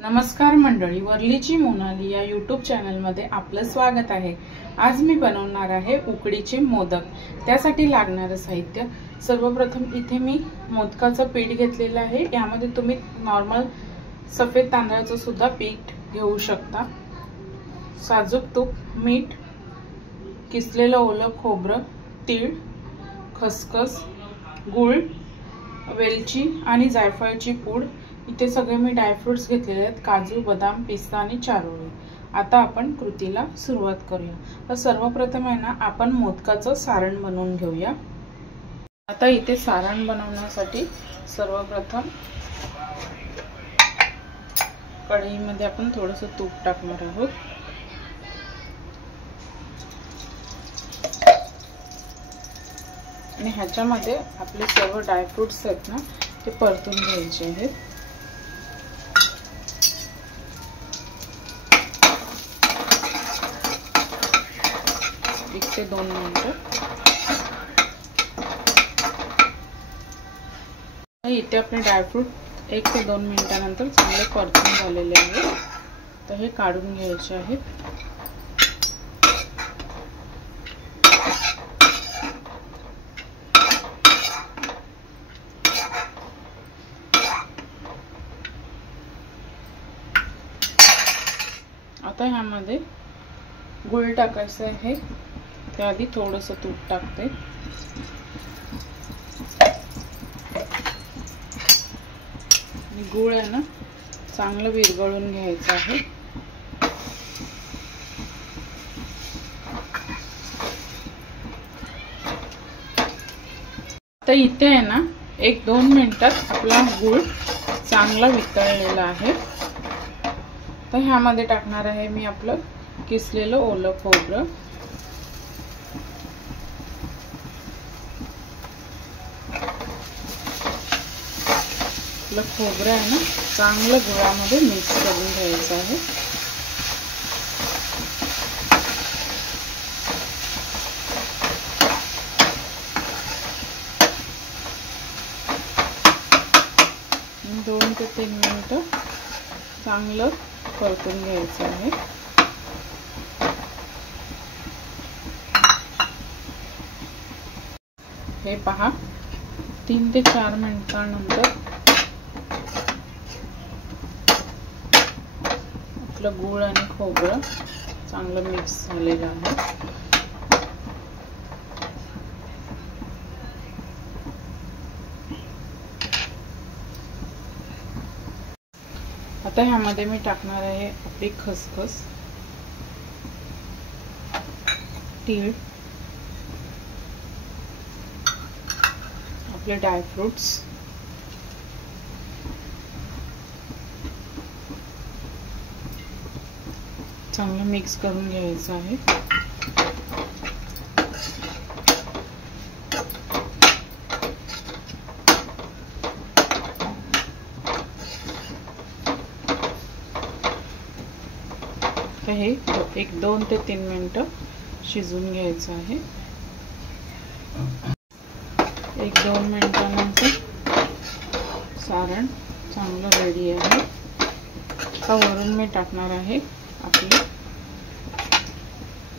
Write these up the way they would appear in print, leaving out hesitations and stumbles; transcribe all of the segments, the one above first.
नमस्कार मंडळी, वरलीची मोनाली या यूट्यूब चॅनलमध्ये आपलं स्वागत आहे। आज मी बनवणार आहे उकडीचे मोदक। त्यासाठी लागणारे साहित्य, सर्वप्रथम इथे मी मोदकाचं पीठ घेतलेलं आहे। यामध्ये तुम्ही नॉर्मल सफेद तांदळाचं सुद्धा पीठ घेऊ शकता। साजूक तूप, मीठ, किसलेलं ओलं खोबरं, तीळ, खसखस, गूळ, वेलची आणि जायफळची पूड। इथे सगळे मी ड्रायफ्रुट्स घेतलेले आहेत, काजू, बदाम, पिस्ता आणि चारोळी। आता आपण कृतीला सुरुवात करूया। तर सर्वप्रथम आहे ना, आपण मोदकाचं सारण बनवून घेऊया। आता इथे सारण बनवण्यासाठी सर्वप्रथम कढईमध्ये आपण थोडंसं तूप टाकणार आहोत। आणि ह्याच्यामध्ये आपले सर्व ड्रायफ्रुट्स आहेत ना, ते परतून घ्यायचे आहेत। 1 ते 2 मिनिटं। इथे आपले ड्रायफ्रूट 1 ते 2 मिनिटानंतर चांगले परतून झालेले आहेत। तर हे काढून घ्यायचे आहेत। आता ह्यामध्ये गूळ टाकायचं आहे। त्याआधी थोडंसं तूप टाकते। गूळ आहे ना, चांगलं विरघळून घ्यायचं आहे। आता इथे आहे ना, 1-2 मिनिटात आपला गूळ चांगला वितळलेला आहे। तर ह्यामध्ये टाकणार आहे मी आपलं किसलेलं ओलं खोबरं। आपलं खोबरं आहे ना, चांगलं गुळामध्ये मिक्स करून घ्यायचं आहे। आणि 2 ते 3 मिनिटं चांगलं परतून घ्यायचं आहे। हे पहा, 3 ते 4 मिनिटांनंतर आपलं गूळ आणि खोबरं चांगलं मिक्स झालेलं आहे। आता ह्यामध्ये मी टाकणार आहे आपली खसखस, तीळ, आपले ड्रायफ्रुट्स, चांगलं मिक्स करून घ्यायचं आहे। हे 1-2 ते 3 मिनिटं शिजवून घ्यायचं आहे। 1-2 मिनिटांनंतर सारण चांगलं रेडी आहे। आता वरून मी टाकणार आहे आपली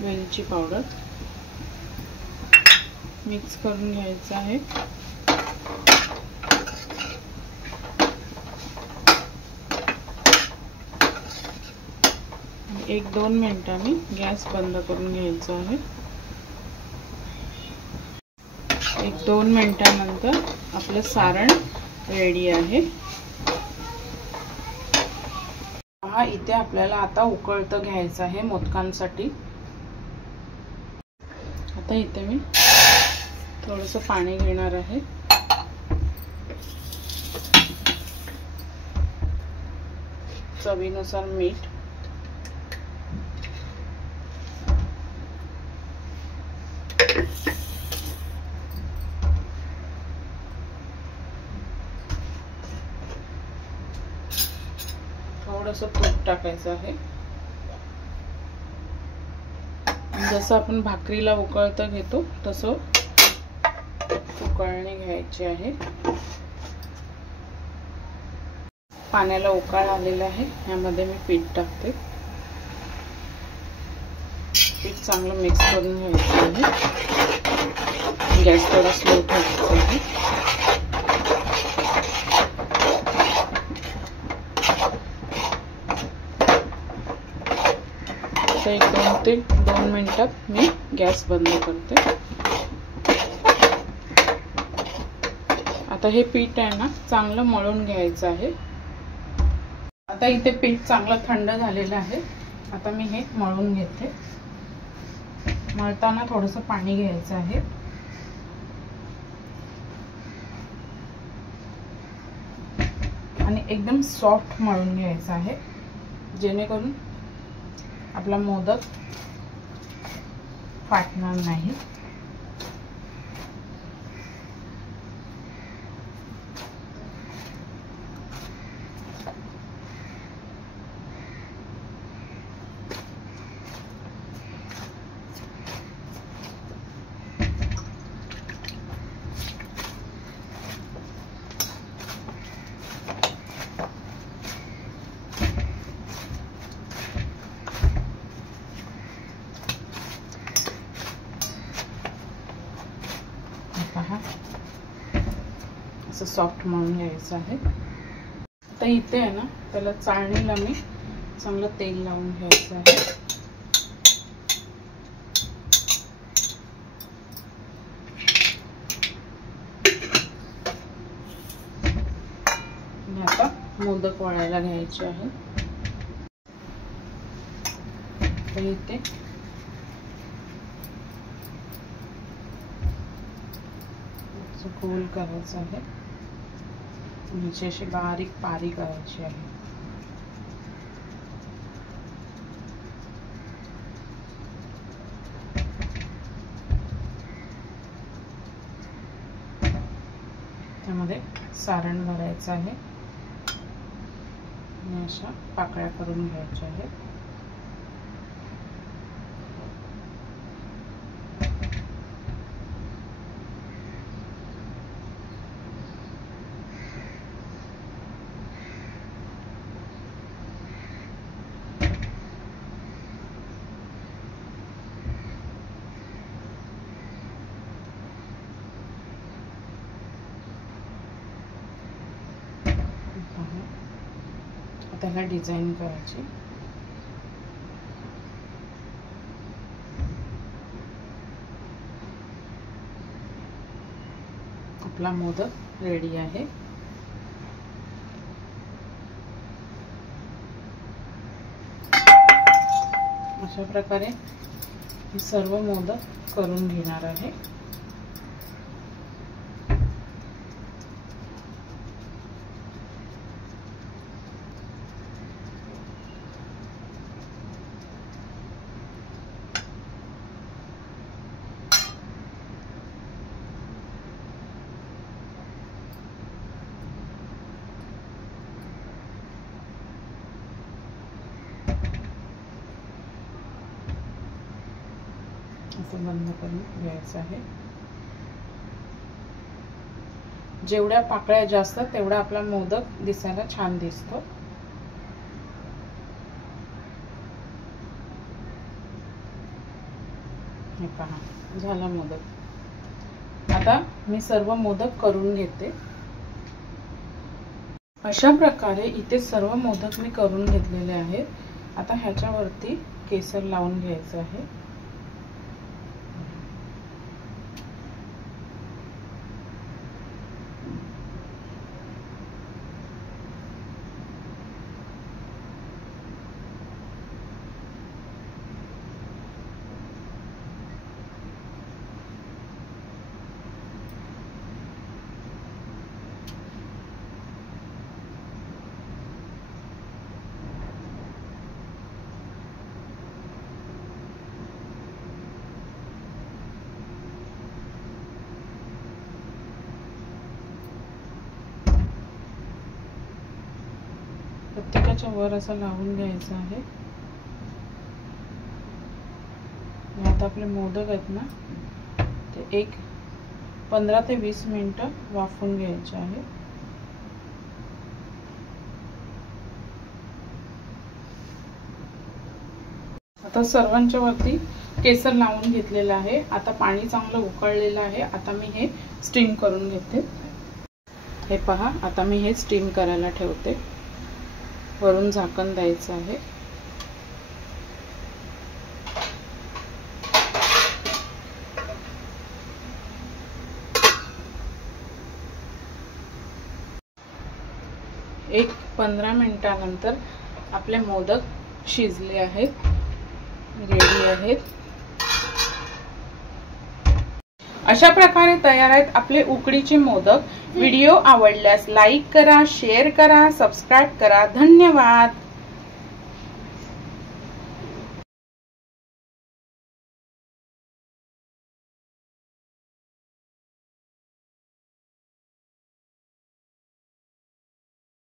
वेलची पावडर। मिक्स करून घ्यायचं आहे। 1-2 मिनिटांनी गॅस बंद करून घ्यायचा आहे। 1-2 मिनिटांनंतर आपलं सारण रेडी आहे। पहा, इथे आपल्याला आता उकळतं घ्यायचं आहे मोदकांसाठी। आता इथे मी थोडंसं पाणी घेणार आहे। चवीनुसार मीठ, थोडंसं तूप टाकायचं आहे। जसं आपण भाकरीला उकळतं घेतो तसं उकळणे घ्यायचे आहे। पाण्याला उकळ आलेला आहे, यामध्ये मी पीठ टाकते। पीठ चांगलं मिक्स करून घ्यायचं आहे। गॅस थोडा स्लो ठेवायचा आहे। आता 1 ते 2 मिनिटात मी गॅस बंद करते। आता हे पीठ आहे ना चांगलं मळून घ्यायचं आहे। आता इथे पीठ चांगलं थंड झालेलं आहे। आता मी हे मळून घेते। मळताना थोडंसं पाणी घ्यायचं आहे। आणि एकदम सॉफ्ट मळून घ्यायचं आहे, जेणेकरून आपला मोदक फाटणार नाही। असं सॉफ्ट मळून घ्यायचं आहे। तर इथे आहे ना त्याला चाळणीला मी चांगलं तेल लावून घ्यायचं आहे। आणि आता मोदक वळायला घ्यायचे आहे। तर इथे गोल करायचं आहे, नीचे अशी बारीक पारी करायची आहे। त्यामध्ये सारण भरायचं आहे आणि अशा पाकळ्या करून घ्यायच्या आहेत। त्याला डिझाइन करायची। आपला मोदक रेडी आहे। अशा प्रकारे मी सर्व मोदक करून घेणार आहे। असं बंद करून घ्यायचं आहे। जेवढ्या पाकळ्या जास्त तेवढा आपला मोदक दिसायला छान दिसतो। हे पहा झाला मोदक। आता मी सर्व मोदक करून घेते। अशा प्रकारे इथे सर्व मोदक मी करून घेतलेले आहेत। आता ह्याच्यावरती केसर लावून घ्यायचं आहे। प्रत्येकाच्या वर असं लावून घ्यायचं आहे। आता आपले मोदक आहेत ना ते 15 ते 20 मिनिटं वाफवून घ्यायचे आहे। आता सर्वांच्या वरती केसर लावून घेतलेलं आहे। आता पाणी चांगलं उकळलेलं आहे। आता मी हे स्टीम करून घेते। हे पहा, आता मी हे स्टीम करायला ठेवते। वरून झाकण द्यायचं आहे। एक 15 मिनिटानंतर आपले मोदक शिजले आहेत, रेडी आहेत। अशा प्रकारे तयार आहेत आपले उकडीचे मोदक। व्हिडिओ आवडल्यास लाईक करा, शेअर करा, सबस्क्राइब करा। धन्यवाद।